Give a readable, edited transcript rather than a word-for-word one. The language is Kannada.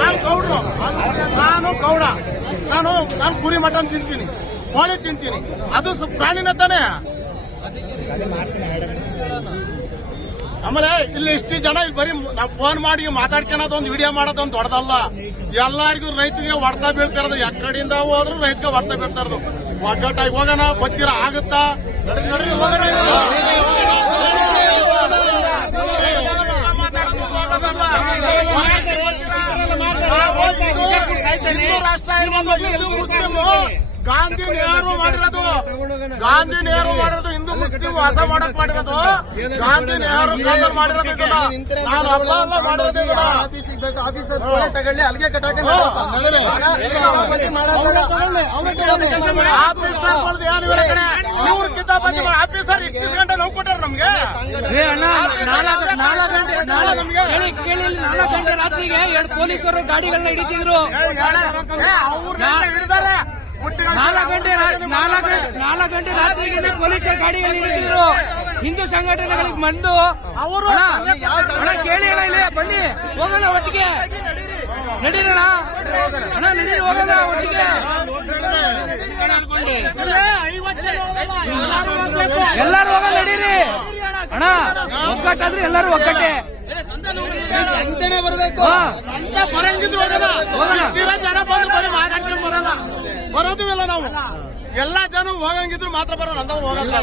ನಾನು ಗೌಡ್ರು, ನಾನು ಗೌಡ, ನಾನು ಕುರಿ ಮಟನ್ ತಿಂತೀನಿ, ಕೋಳಿ ತಿಂತೀನಿ, ಅದು ಪ್ರಾಣಿನ ತಾನೇ. ಆಮೇಲೆ ಇಲ್ಲಿ ಇಷ್ಟು ಜನ ಇಲ್ಲಿ ಬರೀ ನಾವು ಫೋನ್ ಮಾಡಿ ಮಾತಾಡ್ಕೊಳ್ಳೋದು ಒಂದು ವಿಡಿಯೋ ಮಾಡೋದೊಂದು ದೊಡ್ಡದಲ್ಲ. ಎಲ್ಲರಿಗೂ ರೈತರಿಗೆ ಹೊಡ್ತಾ ಬೀಳ್ತಿರೋದು, ಎಕ್ಕಡಿಂದ ಹೋದ್ರು ರೈತಗೆ ಹೊಡ್ತಾ ಬೀಳ್ತಾ ಇರೋದು. ಒಗ್ಗಟ್ಟಾಗಿ ಹೋಗೋಣ, ಗೊತ್ತಿರ ಆಗುತ್ತಾ ಹೋಗೋಣ. ಹಿಂದೂ ರಾಷ್ಟ್ರ ಗಾಂಧಿ ನೆಹರು ಮಾಡಿರೋದು, ಹಿಂದೂ ಮುಸ್ಲಿಂ ವಾಸ ಮಾಡಕ್ ಮಾಡಿರೋದು ಗಾಂಧಿ ನೆಹರು ಕಾಲದಲ್ಲಿ ಮಾಡಿರೋದು. ಇದನ್ನ ನಾನು ಹಬ್ಬ ಎಲ್ಲ ಮಾಡೋದು. ಆಫೀಸರ್ ಏನಿವರ ಕಡೆ ಇವ್ರ ಕಿತಾಪತಿ ಆಫೀಸರ್ ಇಷ್ಟು ಗಂಟೆ ನೋವು ಕೊಟ್ಟಾರ ನಮ್ಗೆ. 4 ಗಂಟೆ ರಾತ್ರಿಗೆ 2 ಪೊಲೀಸರು ಗಾಡಿಗಳನ್ನ ಹಿಡಿತಿದ್ರು. 4 ಗಂಟೆ ರಾತ್ರಿಗೆ ಪೊಲೀಸರ ಗಾಡಿಗಳನ್ನ ಹಿಡಿತಿದ್ರು. ಹಿಂದೂ ಸಂಘಟನೆಗಳಿಗೆ ಬಂದು ಅವರು ಕೇಳಿ ಇಲ್ಲಿ ಬನ್ನಿ ಹೋಗೋಣ ಒಟ್ಟಿಗೆ, ನಡೀರೋಣ ಅಣ್ಣ, ನಡೀರಿ ಹೋಗೋಣ ಒಟ್ಟಿಗೆ. ಎಲ್ಲರೂ ಹೋಗೋಣ, ನಡೀರಿ ಅಣ್ಣ. ಒಗ್ಗಟ್ಟಾದ್ರೆ ಎಲ್ಲರೂ ಒಗ್ಗಟ್ಟೆ. ಸಂತೆನೆ ಬರಬೇಕು, ಬರಂಗಿದ್ರು ಹೋಗೋಣ. ಜನ ಬಂದು ಬರೀ ಮಾತಾಡ್ಕೊಂಡು ಬರೋಲ್ಲ, ಬರೋದು ಇಲ್ಲ ನಾವು. ಎಲ್ಲಾ ಜನ ಹೋಗಂಗಿದ್ರು ಮಾತ್ರ ಬರೋಣ, ಅಂದವ್ರು ಹೋಗಲ್ಲ.